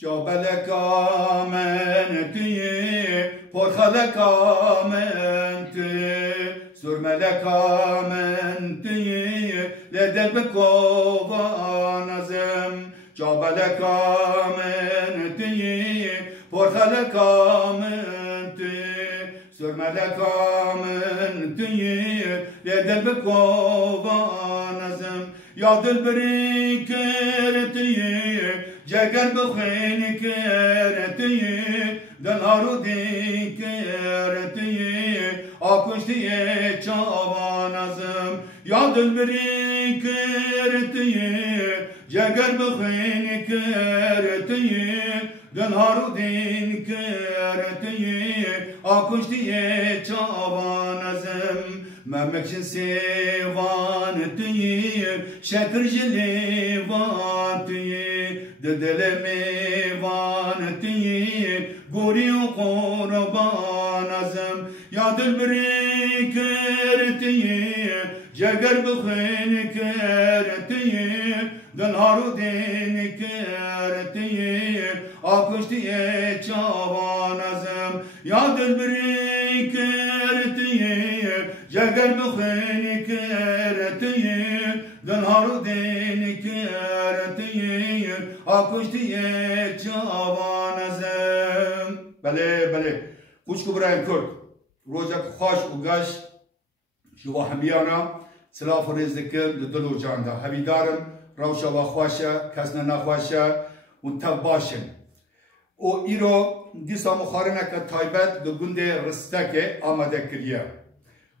جابلك آمنتي فرخلك آمنتي سرملك آمنتي لدلبك ونظم جابلك آمنتي فرخلك آمنتي سرملك آمنتي لدلبك ونظم يا دلبري كرتي جگر بخین کرتی دلارو دی کرتی آکشتی چاوانازم یا دلبری کرتی جگر بخین کرتی دلارو دی کرتی آکشتی چاوانازم ممکشن سیوانتی شکر جلیوانتی دلمی وانتی گوری و قربان ازم یا دلبری کرتی جگر بخین کرتی دلارو دین کرتی آکشتی چاوان ازم یا دلبری کرتی جگر بخین کرتی دلارو دین کرتی آکشتی چاوانزم بله خوش کو برایم کرد روزک خوش و گش شو همیانا سلاف و رزدکم لدل و جاندا همیدارم روشا و خوشه کسنا نخوشه و تب باشن و ایرو دیسا مخارنه که تایبت لگنده رستکه آمده کریه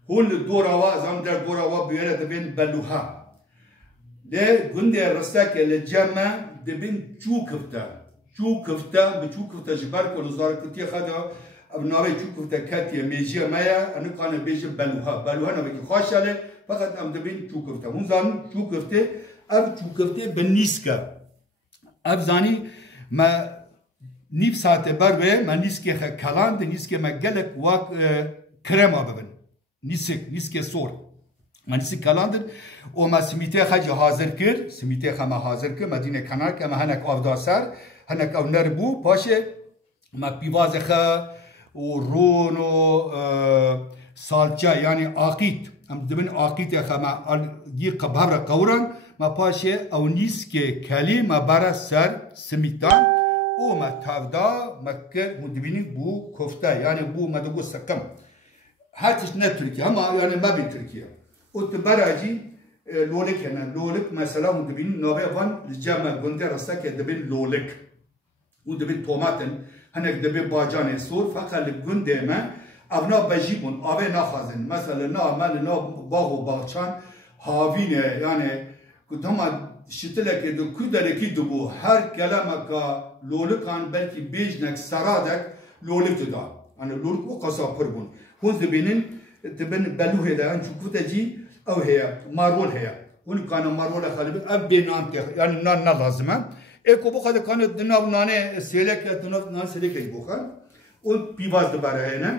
هون دوراوا زم در دوراوا بیاره دبین بلوها ده گنده رستکه لجمع دبین چو کفته به چو کفته جبر که روزدار کتیه خدا ناوی چو کفته کتیه میجیه مایا انو کانه بیجه بلوها ناوی که خوش شده فقط ام دبین چو کفته هون زن چو کفته اب چو کفته به نیسکه اب زانی ما نیف ساعت بر به ما نیسکه کلان ده نیسکه ما گلک واق کرما ببن نیسکه سور من سی کلاندر و ما سمیته خج حاضر کرد سمیته خما حاضر کرد مدینه کنار که ما هنک آفداسر هنک او نربو پاشه ما پیواز خا و رون و سالچه یعنی آقیت هم دبن آقیت خما دی قبر قوران ما پاشه او نیس که کلی ما برا سر سمیتان و ما تافدا مکر مدبینی بو کفته یعنی بو مدگو سکم هرچیش نه ترکیه اما یعنی ما بین ترکیه اوت براجی لولک هنن لولک مثلا اون دبین نوبه وان جمع گنده راستا که دبین لولک اون دبین توماتن هنگ دبین باجان سور فقط گنده ما اونا بجیبون آبه نخوازن مثلا نا مال نا باغ و باغچان هاوینه یعنی کدوم شتله که دو کودلکی دو هر کلمه که لولکان بلکی بیجنک سرادک لولک دا یعنی لولک و قصاب پربون هون دبینن تبن بلوه ده انچو كوتا جي او هي مارول هي ون كان مارول خالب اب بينام يعني نان لازمه اكو بو خد كان دنا نانه سيلك دنا نان سيلك بوخان و بيواز دبره هنا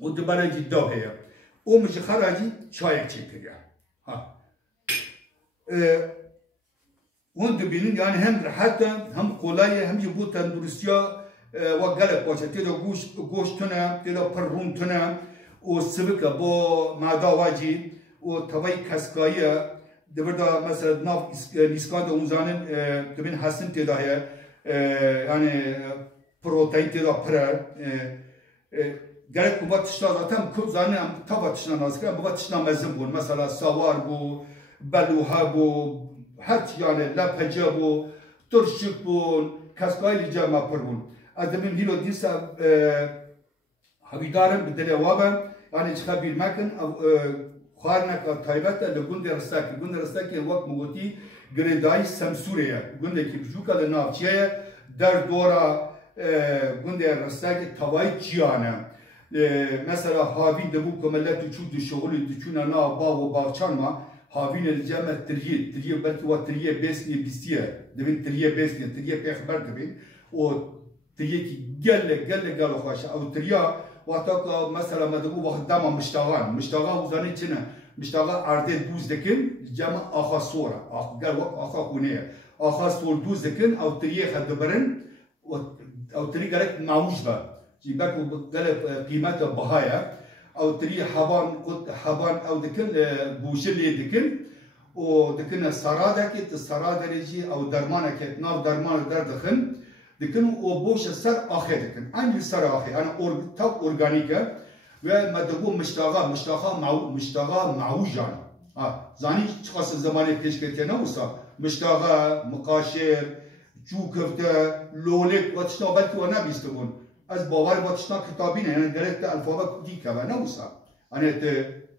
و دبره جي دو هي و مش خراجي چاي چيكيا ها ون دبينين يعني هم حتى هم قولايه هم يبو تندرسيا وقالك باشه تيدو گوش تنه تيدو پرون تنه و سبکه با ماداواجی و توی کسکایی دبردا مثلا ناف نیسکان اون زانن دبین حسن تداهی یعنی پروتئین تدا پر gerek bu batışlar zaten kub zannem ta batışlar nazike bu batışlar mezun bu mesela savar bu beluha bu her yani lapece bu turşuk bu kaskaylı cama per bu adamın hilo disa habidarım bir dele vaba yani çıkar bir mekan خارنك تايبات لجند رستاكي جند رستاكي الوقت موتي جريداي سمسوريا جند كي بجوكا لنافشيا در دورا جند رستاكي تواي جيانا مثلا هافين دبو كملات تشوف الشغل تشونا نا باو باغچان ما هافين الجامع تريه بلكي وتريه بيسني بيستيه دبن تريه بيسني تريه بيخبر دبن و تريه كي قال خوش او تريه وقتا مثلا ما دبو واحد دام مشتاقان وزاني چنه مشتاقان عرضه دوز دکن جمع آخا سورا قال وقت آخا خونه آخا سور دوز دکن او تریه خد برن او تري قالك معوش با جيبك قال قيمته بهايا او تري حبان او دكن بوشلي دكن ودكن السراده كت السراده ريجي او درمانه كت ناف درمان در دخن دكن وبوش السر اخي دكن عن السر اخي انا توب اورجانيكا وما تقول مشتاقه معوجان زاني تخص الزمان پیش كتنا وسا مشتاقه مقاشر جو كفته لولك وتشنا بلكي وانا بيستقون از باور وتشنا كتابين يعني درت الفابا كردي كوا نوسا انا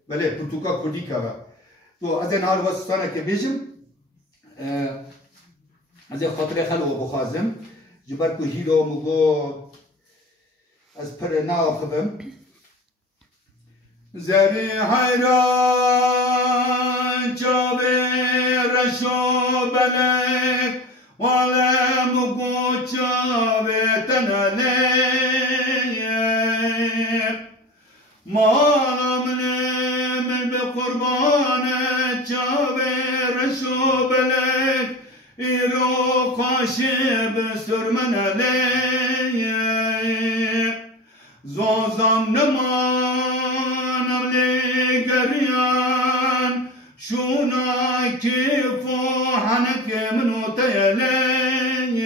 بله برتوكا كردي كوا تو از نهار وستانه که بیجم از خاطر خلو بخازم جبر کو هیرو مگو از پر ناخبم زری حیران جاوه رشو بلک ولا مگو جاوه تنالیک مالا من بقربان جاوه رشو بلک ایرو خاشب سرمن لیک زوزم نمانم لگریان شونا کیفو حنک منو تیلیک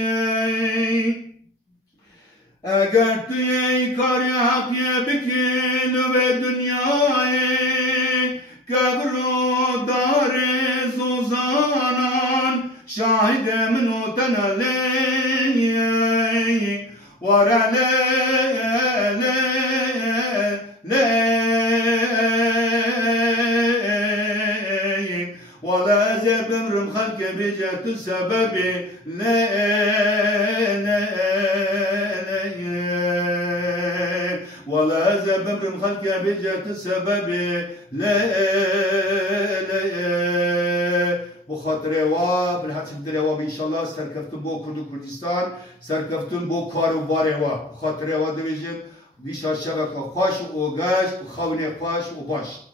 اگر توی کاری حقی بکن به دنیای کبر و دار زوزانان شاهد منو تنالی ورا ولا زبر خلق بجات السبب لا ولا زبر خلق بجات السبب لا بخاطر وا بالحق دروا ان شاء الله سرکفتم بو کردستان سرکفتم بو کاروبار وا بخاطر وا دویجم بیشتر شبکه خوش و گشت خونه خوش و باش